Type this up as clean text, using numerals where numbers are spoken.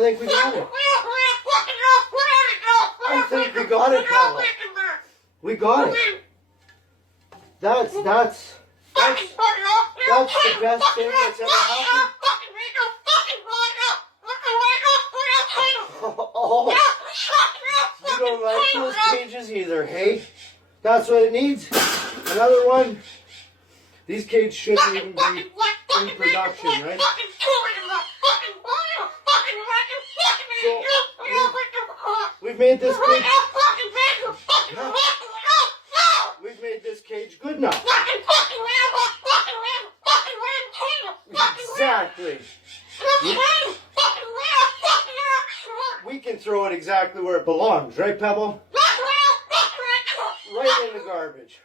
I think we got it. I think we got it, Pebble. We got it. That's the best thing that's ever happened. Oh, you don't like those cages either, hey? That's what it needs. Another one. These cages shouldn't even be in production, right? So, we've made this cage. We've made this cage good enough. Exactly. We can throw it exactly where it belongs, right, Pebble? Right in the garbage.